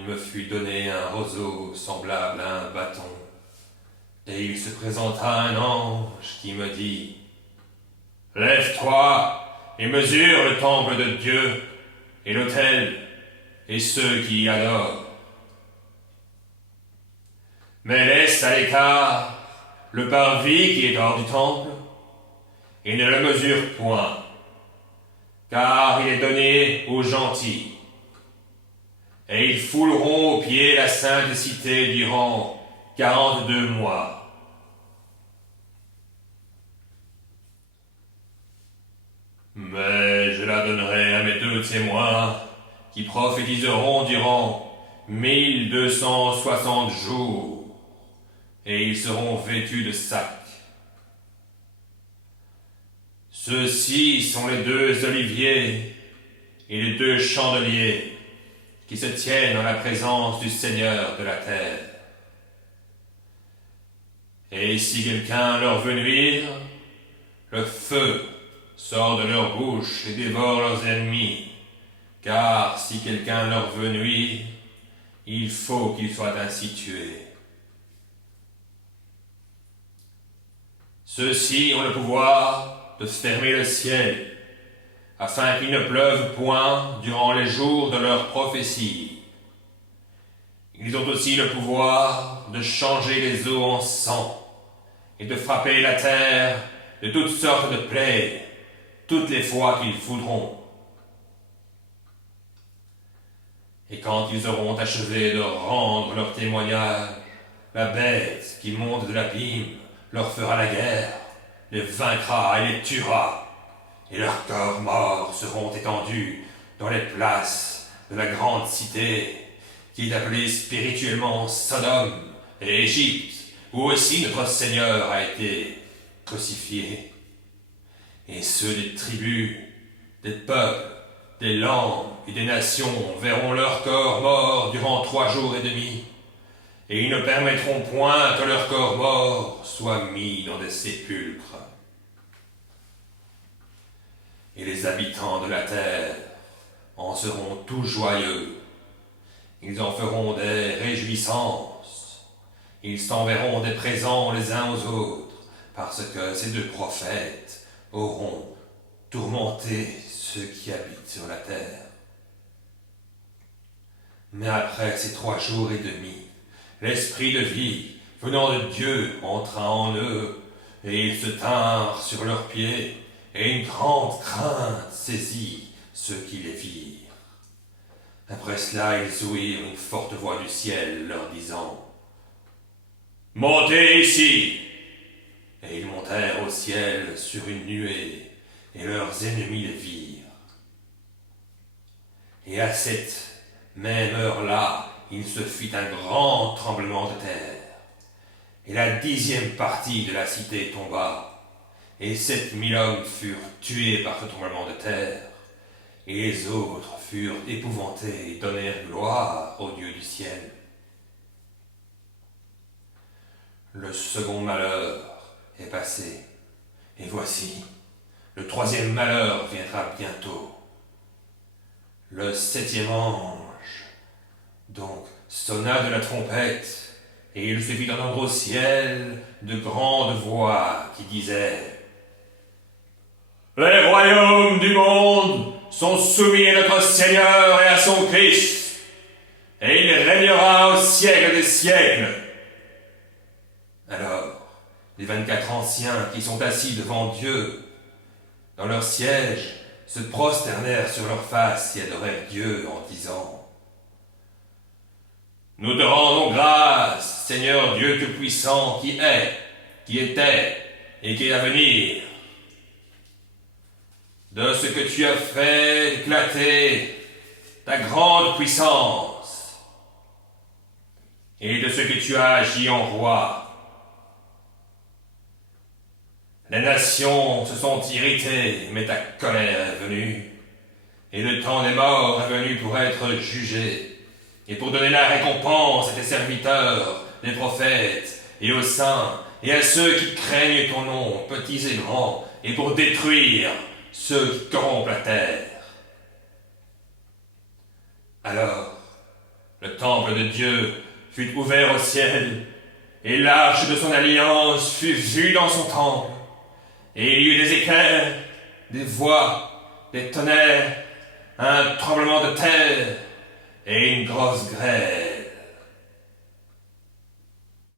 il me fut donné un roseau semblable à un bâton, et il se présenta un ange qui me dit: Lève-toi et mesure le temple de Dieu, et l'autel, et ceux qui y adorent. Mais laisse à l'écart le parvis qui est hors du temple, et ne le mesure point, car il est donné aux gentils. Et ils fouleront aux pieds la sainte cité durant 42 mois. Mais je la donnerai à mes 2 témoins qui prophétiseront durant 1260 jours, et ils seront vêtus de sacs. Ceux-ci sont les 2 oliviers et les 2 chandeliers qui se tiennent en la présence du Seigneur de la terre. Et si quelqu'un leur veut nuire, le feu sort de leur bouche et dévore leurs ennemis, car si quelqu'un leur veut nuire, il faut qu'il soit ainsi tué. Ceux-ci ont le pouvoir de fermer le ciel, afin qu'il ne pleuve point durant les jours de leur prophétie. Ils ont aussi le pouvoir de changer les eaux en sang, et de frapper la terre de toutes sortes de plaies, toutes les fois qu'ils voudront. Et quand ils auront achevé de rendre leur témoignage, la bête qui monte de l'abîme leur fera la guerre, les vaincra et les tuera, et leurs corps morts seront étendus dans les places de la grande cité, qui est appelée spirituellement Sodome et Égypte, où aussi notre Seigneur a été crucifié. Et ceux des tribus, des peuples, des langues et des nations verront leurs corps morts durant 3 jours et demi, et ils ne permettront point que leurs corps morts soient mis dans des sépulcres. Et les habitants de la terre en seront tous joyeux. Ils en feront des réjouissances. Ils s'enverront des présents les uns aux autres, parce que ces 2 prophètes auront tourmenté ceux qui habitent sur la terre. Mais après ces 3 jours et demi, l'esprit de vie venant de Dieu entra en eux, et ils se tinrent sur leurs pieds, et une grande crainte saisit ceux qui les virent. Après cela, ils ouïrent une forte voix du ciel leur disant: Montez ici! Et ils montèrent au ciel sur une nuée, et leurs ennemis les virent. Et à cette même heure-là, il se fit un grand tremblement de terre, et la 10e partie de la cité tomba, et 7000 hommes furent tués par ce tremblement de terre, et les autres furent épouvantés et donnèrent gloire au Dieu du ciel. Le second malheur est passé, et voici, le 3e malheur viendra bientôt. Le 7e ange, donc, sonna de la trompette, et il se fit entendre au ciel de grandes voix qui disaient: Les royaumes du monde sont soumis à notre Seigneur et à son Christ, et il régnera au siècle des siècles. Alors, les 24 anciens qui sont assis devant Dieu, dans leur siège, se prosternèrent sur leurs faces et adorèrent Dieu en disant: Nous te rendons grâce, Seigneur Dieu Tout-Puissant, qui est, qui était et qui est à venir, de ce que tu as fait éclater ta grande puissance, et de ce que tu as agi en roi. Les nations se sont irritées, mais ta colère est venue, et le temps des morts est venu pour être jugé, et pour donner la récompense à tes serviteurs, les prophètes, et aux saints, et à ceux qui craignent ton nom, petits et grands, et pour détruire ceux qui corrompent la terre. Alors, le temple de Dieu fut ouvert au ciel, et l'arche de son alliance fut vue dans son temple, et il y eut des éclairs, des voix, des tonnerres, un tremblement de terre, et une grosse grêle.